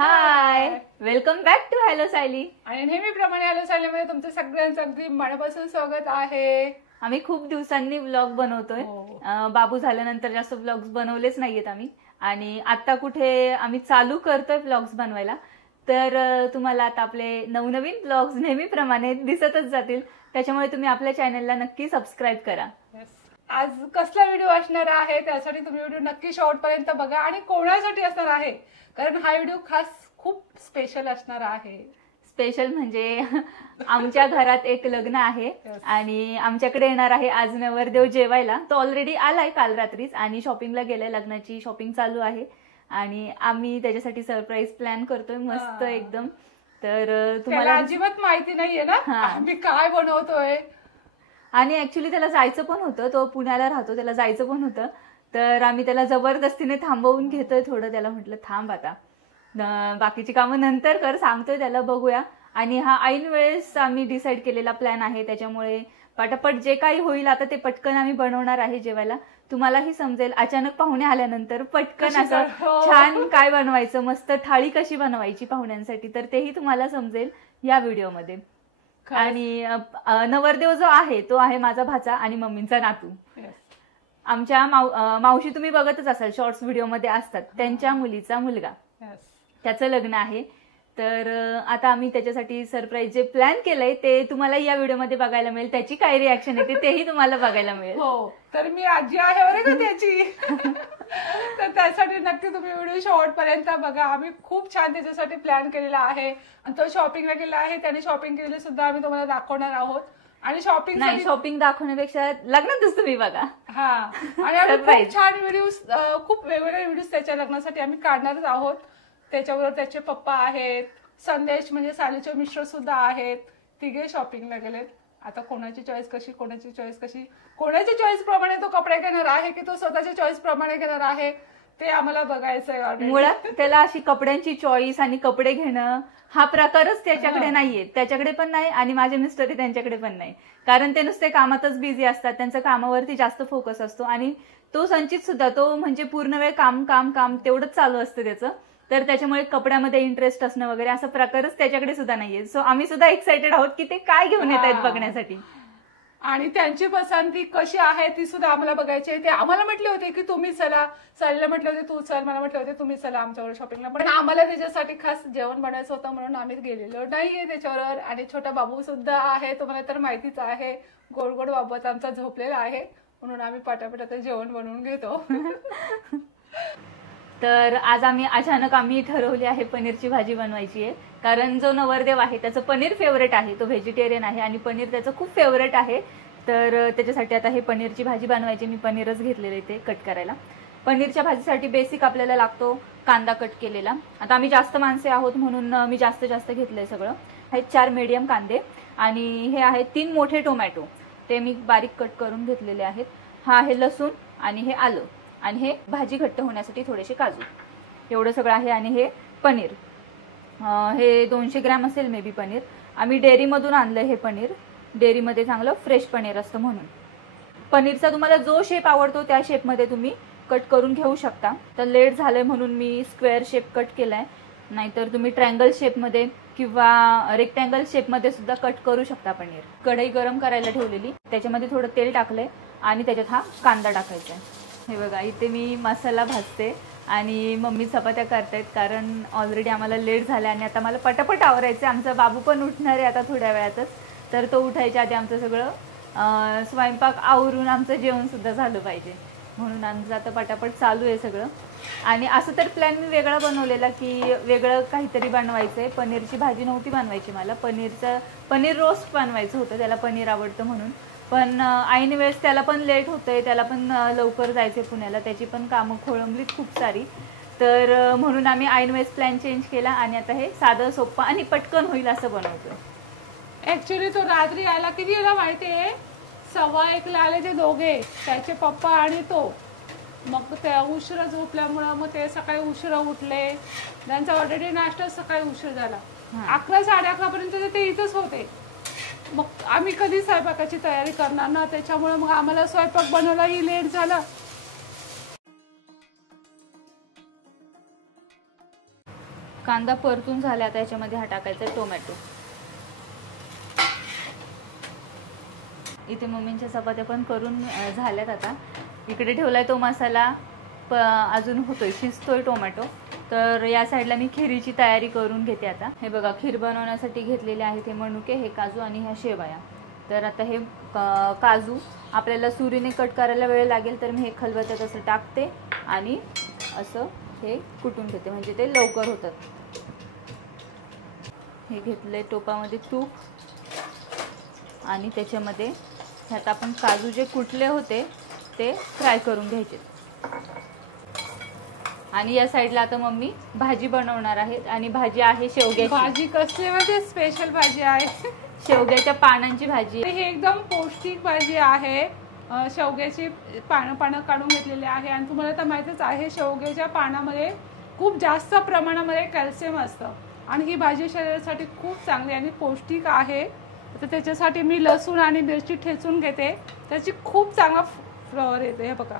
High, welcome back to hello Sayali. आणि नेहमीप्रमाणे hello सायलीमध्ये तुमचं सगळ्यांचं अगदी मनापासून स्वागत आहे. आम्ही खूप दिवसांनी व्लॉग बनवतोय. बाबू झाल्यानंतर जास्त व्लॉग्स बनवलेच नाहीयेत आम्ही, आणि आता कुठे आम्ही चालू करतोय व्लॉग्स बनवायला. तर तुम्हाला आता आपले नवनवीन व्लॉग्स नेहमीप्रमाणे दिसतच जातील, त्याच्यामुळे तुम्ही आपल्या चॅनलला नक्की सबस्क्राईब करा. आज कसला व्हिडिओ असणार आहे त्यासाठी तुम्ही व्हिडिओ नक्की शेवटपर्यंत बघा. आणि कोणासाठी असणार आहे, कारण हा व्हिडिओ खास खूप स्पेशल असणार आहे. स्पेशल म्हणजे आमच्या घरात एक लग्न आहे आणि आमच्याकडे येणार आहे आज नवरदेव जेवायला. तो ऑलरेडी आलाय काल रात्रीच आणि शॉपिंगला गेलाय. लग्नाची शॉपिंग चालू आहे आणि आम्ही त्याच्यासाठी सरप्राईज प्लॅन करतोय मस्त एकदम. तर तुम्हाला अजिबात माहिती नाहीये ना आम्ही काय बनवतोय. आणि ऍक्च्युली त्याला जायचं पण होतं, तो पुण्याला राहतो, त्याला जायचं पण होतं. तर आम्ही त्याला जबरदस्तीने थांबवून घेतोय थोडं. त्याला म्हटलं थांब आता, बाकीची कामं नंतर कर, सांगतोय त्याला, बघूया. आणि हा ऐन वेळेस आम्ही डिसाईड केलेला प्लॅन आहे, त्याच्यामुळे पटापट जे काही होईल आता ते पटकन आम्ही बनवणार आहे जेवायला. तुम्हालाही समजेल अचानक पाहुणे आल्यानंतर पटकन असं छान काय बनवायचं, मस्त थाळी कशी बनवायची पाहुण्यांसाठी, तर तेही तुम्हाला समजेल या व्हिडिओमध्ये. आणि नवरदेव जो आहे तो आहे माझा भाचा आणि मम्मींचा नातू. आमच्या मावशी तुम्ही बघतच असाल, शॉर्ट्स व्हिडिओमध्ये असतात, त्यांच्या मुलीचा मुलगा, त्याचं लग्न आहे. तर आता आम्ही त्याच्यासाठी सरप्राईज जे प्लॅन केलंय ते तुम्हाला या व्हिडिओमध्ये बघायला मिळेल. त्याची काय रिॲक्शन येते तेही तुम्हाला बघायला मिळेल. हो, तर मी आजी आहे बरं का त्याची. तर त्यासाठी नक्की तुम्ही व्हिडिओ शेवटपर्यंत बघा. आम्ही खूप छान त्याच्यासाठी प्लॅन केलेला आहे आणि तो शॉपिंगला गेला आहे, त्याने शॉपिंग केलेली सुद्धा आम्ही तुम्हाला दाखवणार आहोत. आणि शॉपिंग दाखवण्यापेक्षा लग्नातच तुम्ही बघा. हा, आणि आम्ही खूप छान व्हिडिओज, खूप वेगवेगळे व्हिडिओज त्याच्या लग्नासाठी आम्ही काढणारच आहोत. त्याच्याबरोबर त्याचे पप्पा आहेत, संदेश म्हणजे सालीचे मिस्टर सुद्धा आहेत, तिघे शॉपिंगला गेलेत. आता कोणाची चॉईस कशी, कोणाची चॉईस प्रमाणे तो कपडे घेणार आहे की तो स्वतःच्या चॉईस प्रमाणे घेणार आहे ते आम्हाला बघायचंय. मुळात त्याला अशी कपड्यांची चॉईस आणि कपडे घेणं हा प्रकारच त्याच्याकडे नाहीये, त्याच्याकडे पण नाही आणि माझे मिस्टरही त्यांच्याकडे पण नाही. कारण ते नुसते कामातच बिझी असतात, त्यांचं कामावरती जास्त फोकस असतो. आणि तो संचित सुद्धा, तो म्हणजे पूर्ण वेळ काम काम काम तेवढंच चालू असतं त्याचं. तर त्याच्यामुळे कपड्यामध्ये इंटरेस्ट असणं वगैरे असा प्रकारच त्याच्याकडे सुद्धा नाहीये. सो आम्ही सुद्धा एक्साइटेड आहोत की ते काय घेऊन येत आहेत बघण्यासाठी. आणि त्यांची पसंती कशी आहे ती सुद्धा आम्हाला बघायची आहे. ते आम्हाला म्हटले होते की तुम्ही चला, सालीला म्हटले होते तू चल, मला म्हटले होते तुम्ही चला आमच्यावर शॉपिंगला. पण आम्हाला त्याच्यासाठी खास जेवण बनवायचं होतं म्हणून आम्ही गेलेलो नाहीये त्याच्यावर. आणि छोटा बाबू सुद्धा आहे, तुम्हाला तर माहितीच आहे, गोड गोड बाबू आमचा झोपलेला आहे, म्हणून आम्ही पटापट आता जेवण बनवून घेतो. तर आज अचानक आम्ही ठरवली आहे पनीरची भाजी बनवायची आहे. कारण जो नवरदेव आहे त्याचं पनीर फेवरेट आहे, तो व्हेजिटेरियन आहे आणि पनीर त्याचं खूप फेवरेट आहे. तर त्याच्यासाठी आता हे पनीरची भाजी बनवायची. मी पनीरच घेतलेले ते कट करायला. पनीरच्या भाजीसाठी बेसिक आपल्याला लागतो कांदा कट केलेला. आता आम्ही जास्त माणसे आहोत म्हणून मी जास्त घेतलंय सगळं. हे 4 मीडियम कांदे आणि हे आहेत 3 मोठे टोमॅटो, ते मी बारीक कट करून घेतलेले आहेत. हा आहे लसूण आणि हे आलं आणि हे भाजी घट्ट होण्यासाठी थोडेसे काजू, एवढं सगळं आहे. आणि हे पनीर, हे 200 ग्रॅम असेल मे बी पनीर. आम्ही डेअरीमधून आणलं हे पनीर, डेअरीमध्ये चांगलं फ्रेश पनीर असतं म्हणून. पनीरचा तुम्हाला जो शेप आवडतो त्या शेपमध्ये तुम्ही कट करून घेऊ शकता. तर लेट झालंय म्हणून मी स्क्वेअर शेप कट केलाय, नाहीतर तुम्ही ट्रायंगल शेपमध्ये किंवा रेक्टँगल शेपमध्ये सुद्धा कट करू शकता पनीर. कढई गरम करायला ठेवलेली, त्याच्यामध्ये थोडं तेल टाकलंय आणि त्याच्यात हा कांदा टाकायचा आहे. हे बघा, इथे मी मसाला भाजते आणि मम्मी चपात्या करतायत, कारण ऑलरेडी आम्हाला लेट झालं आणि आता मला पटापट आवरायचं. आमचा बाबू पण उठणार आहे आता थोड्या वेळातच, तर तो उठायच्या आधी आमचं सगळं स्वयंपाक आवरून आमचं जेवण सुद्धा झालं पाहिजे, म्हणून आमचं आता पटापट चालू आहे सगळं. आणि असं तर प्लॅन मी वेगळा बनवलेला की वेगळं काहीतरी बनवायचंय. पनीरची भाजी नव्हती बनवायची मला, पनीर रोस्ट बनवायचं होतं, त्याला पनीर आवडतं म्हणून. पण ऐन वेळेस त्याला पण लेट होतंय, त्याला पण लवकर जायचंय पुण्याला, त्याची पण कामं खोळंबलीत खूप सारी. तर म्हणून आम्ही ऐन वेळेस प्लॅन चेंज केला आणि आता हे साधं सोपं आणि पटकन होईल असं बनवतोय. ऍक्च्युली तो रात्री आला, किती याला माहितीये, 1:15 आले ते दोघे, त्याचे पप्पा आणि तो. मग त्या उशिरा झोपल्यामुळं मग ते सकाळी उशिरा उठले, त्यांचा ऑलरेडी नाश्ता सकाळी उशीर झाला. 11 साडे 11 पर्यंत ते इथंच होते. मग आम्ही कधी स्वयंपाकाची तयारी करणार ना, त्याच्यामुळे मग आम्हाला स्वयंपाक बनवायलाही लेट झाला. कांदा परतून झाला, आता याच्यामध्ये हा टाकायचा टोमॅटो. इथे मम्मींच्या चपात्या पण करून झाल्यात. आता इकडे ठेवलाय तो मसाला, अजून होतोय, शिजतोय टोमॅटो. तर या साईडला मी खिरीची तयारी करून घेते. आता हे बघा, खीर बनवण्यासाठी घेतलेले आहेत हे मनुके, हे काजू आणि ह्या शेवया. तर आता हे काजू आपल्याला सुरीने कट करायला वेळ लागेल, तर मी हे खलबत्त्यात असं टाकते आणि असं हे कुटून घेते, म्हणजे ते लवकर होतात. हे घेतलंय टोपामध्ये तूप आणि त्याच्यामध्ये ह्यात आपण काजू जे कुटले होते ते फ्राय करून घ्यायचे. आणि या साईडला आता मम्मी भाजी बनवणार आहेत आणि भाजी आहे शेवग्याची. भाजी कसली म्हणजे स्पेशल भाजी आहे, शेवग्याच्या पानांची भाजी. ही एकदम पौष्टिक भाजी आहे. शेवग्याची पानं काढून घेतलेली आहे आणि तुम्हाला तर माहितीच आहे शेवग्याच्या पानामध्ये खूप जास्त प्रमाणामध्ये कॅल्शियम असतं आणि ही भाजी शरीरासाठी खूप चांगली आणि पौष्टिक आहे. तर त्याच्यासाठी मी लसूण आणि मिरची ठेचून घेते, त्याची खूप चांगला फ्लेवर येते. हे बघा,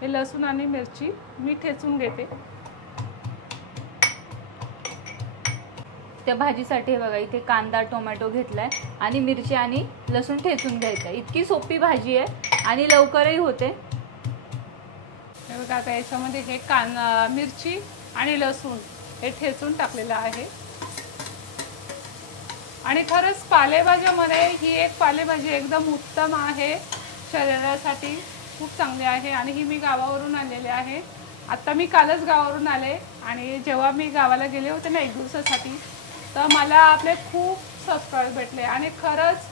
हे लसूण आणि मिरची मी ठेचून घेते. त्या भाजीसाठी हे बघा, इथे कांदा टोमॅटो घेतलाय आणि मिरची आणि लसूण ठेचून घ्यायचं. इतकी सोपी भाजी आहे आणि लवकरही होते. हे बघा, आता याच्यामध्ये हे कांदा मिरची आणि लसूण हे ठेचून टाकलेलं आहे. आणि खरंच पालेभाज्यामध्ये ही एक पालेभाजी एकदम उत्तम आहे, शरीरासाठी खूप चांगली आहे. आणि ही मी गावावरून आणलेली आहे. आता मी कालच गावावरून आले आणि जेव्हा मी गावाला गेले होते ना 1 दिवसासाठी, तर मला आपले खूप सबस्क्राईब भेटले. आणि खरंच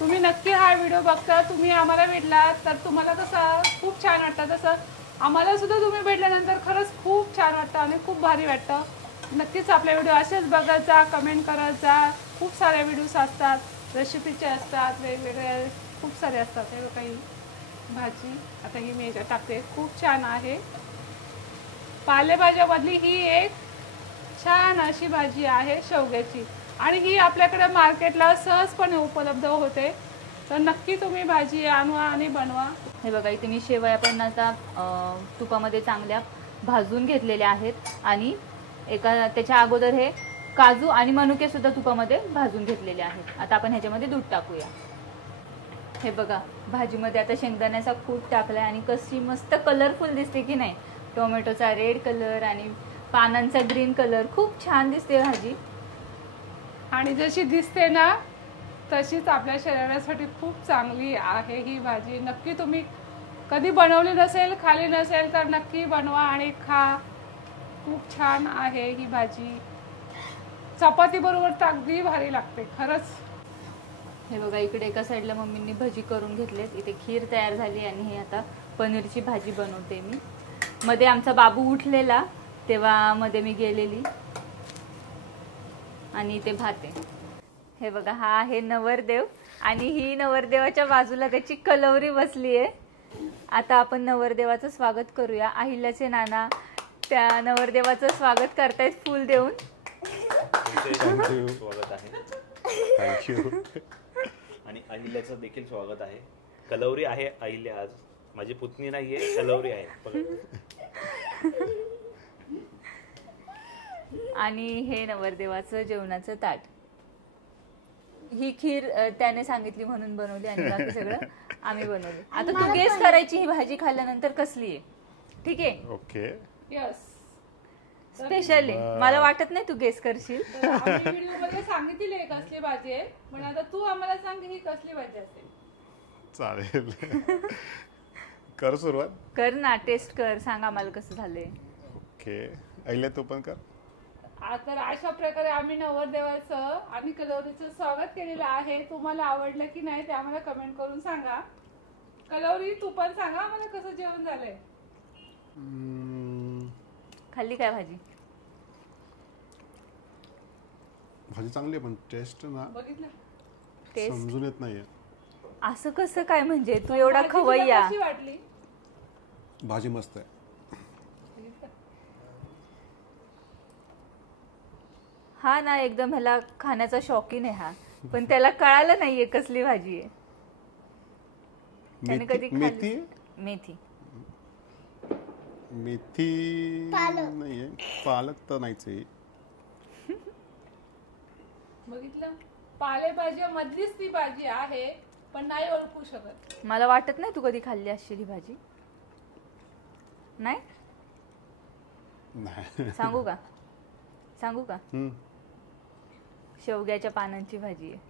तुम्ही नक्की हा व्हिडिओ बघता, तुम्ही आम्हाला भेटलात तर तुम्हाला कसं खूप छान वाटतं, तसं आम्हाला सुद्धा तुम्ही भेटल्यानंतर खरंच खूप छान वाटतं आणि खूप भारी वाटतं. नक्कीच आपले व्हिडिओ असेच बघत जा, कमेंट करत जा. खूप सारे व्हिडिओज असतात, रेसिपीचे असतात, वेगवेगळे खूप सारे असतात. हे काही भाजी आता ही मी याच्यात टाकते, खूप छान आहे. पालेभाज्यामधली ही एक छान अशी भाजी आहे शेवग्याची आणि ही आपल्याकडे मार्केटला सहजपणे उपलब्ध होते. तर नक्की तुम्ही भाजी आणवा आणि बनवा. हे बघा, इथे मी शेवया पण आता तुपामध्ये चांगल्या भाजून घेतलेल्या आहेत आणि त्याच्या अगोदर हे काजू आणि मनुके सुद्धा तुपामध्ये भाजून घेतलेले आहेत. आता आपण ह्याच्यामध्ये दूध टाकूया. हे बघा, भाजीमध्ये आता शेंगदाण्याचा कूट टाकलाय आणि कशी मस्त कलरफुल दिसते की नाही. टोमॅटोचा रेड कलर आणि पानांचा ग्रीन कलर, खूप छान दिसते भाजी. आणि जशी दिसते ना तशीच आपल्या शरीरासाठी खूप चांगली आहे ही भाजी. नक्की तुम्ही कधी बनवली नसेल, खाली नसेल तर नक्की बनवा आणि खा. खूप छान आहे ही भाजी, चपाती बरोबर तर अगदी भारी लागते खरंच. हे बघा, इकडे एका साईडला मम्मींनी भजी करून घेतलेत. इथे खीर तयार झाली आणि हे आता पनीरची भाजी बनवते मी. मध्ये आमचा बाबू उठलेला तेव्हा मध्ये मी गेलेली. आणि इथे भात आहे. हे बघा, हा आहे नवरदेव आणि ही नवरदेवाच्या बाजूला त्याची कलवरी बसली आहे. आता आपण नवरदेवाचं स्वागत करूया. अहिल्याचे नाना त्या नवरदेवाचं स्वागत करतायत फूल देऊन. स्वागत आहे. थँक्यू. आणि अहिल्याचं देखील स्वागत आहे. कलवरी आहे अहिल्या आज, माझी पुतणी नाहीये, कलवरी आहे. आणि हे नवरदेवाचं जेवणाचं ताट. ही खीर त्याने सांगितली म्हणून बनवली आणि बाकी सगळं आम्ही बनवलं. आता तू गेस करायची ही भाजी खाल्ल्यानंतर कसली आहे, ठीक आहे? ओके. यस, स्पेशल आहे. मला वाटत नाही तू गेस करशील. व्हिडिओ मध्ये सांगितली आहे कसली भाजी आहे, पण आता तू आम्हाला सांग ही कसली भाजी असेल. चालेल. कर सुरुवात. कर ना, टेस्ट कर, सांग आम्हाला कसं झालंय. ओके, अहिल्या तू पण कर. तर अशा प्रकारे आम्ही नवरदेवाचं आणि कलवरीचं स्वागत केलेलं आहे. तुम्हाला आवडलं की नाही ते आम्हाला कमेंट करून सांगा. कलवरी तू पण सांगा आम्हाला कसं जेवण झालंय. खाल्ली काय भाजी? भाजी चांगली आहे पण टेस्ट ना बघितलं टेस्ट समजून येत नाहीये. असं कसं काय, म्हणजे तू एवढा भाजी तुला खवय्या. कशी वाटली? भाजी मस्त आहे. हा ना, एकदम ह्याला खाण्याचा शौकीन आहे हा, पण त्याला कळालं नाहीये कसली भाजी आहे. त्याने कधी मेथी मेथी मेथी नाहीये, पालक तर नाहीच आहे. बघितलं, पालेभाज्या मधलीच ती भाजी आहे, पण नाही ओळखू शकत. मला वाटत नाही तू कधी खाल्ली असशील ही भाजी. नाही नाही. सांगू का? सांगू का? हम्म. शेवग्याच्या पानांची भाजी आहे.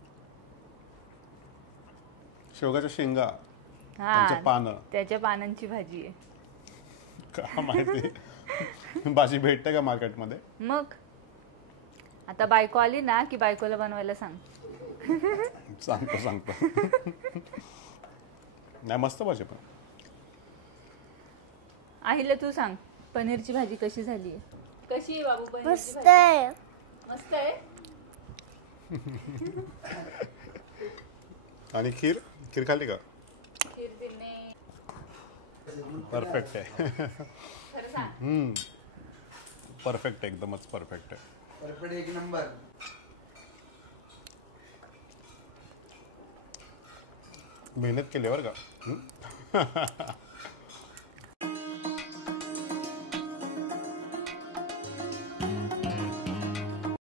शेवगाच्या शेंगा, हा त्यांचं पानं. त्याच्या पानांची भाजी आहे. का माहिती. भाजी भेटते का मार्केटमध्ये? मग आता बायको आली ना की बायकोला बनवायला सांग. सांगतो. नाही, मस्त भाजी पण. आईला तू सांग पनीरची भाजी कशी झाली आहे? कशी आहे बाबू पनीरची मस्त भाजी? आहे. मस्त आहे. आणि खीर खाल्ली का? खीर दिने परफेक्ट आहे. खरं सांग. परफेक्ट आहे, एकदमच परफेक्ट आहे. परफेक्ट, एक नंबर. मेहनत केली बरं का.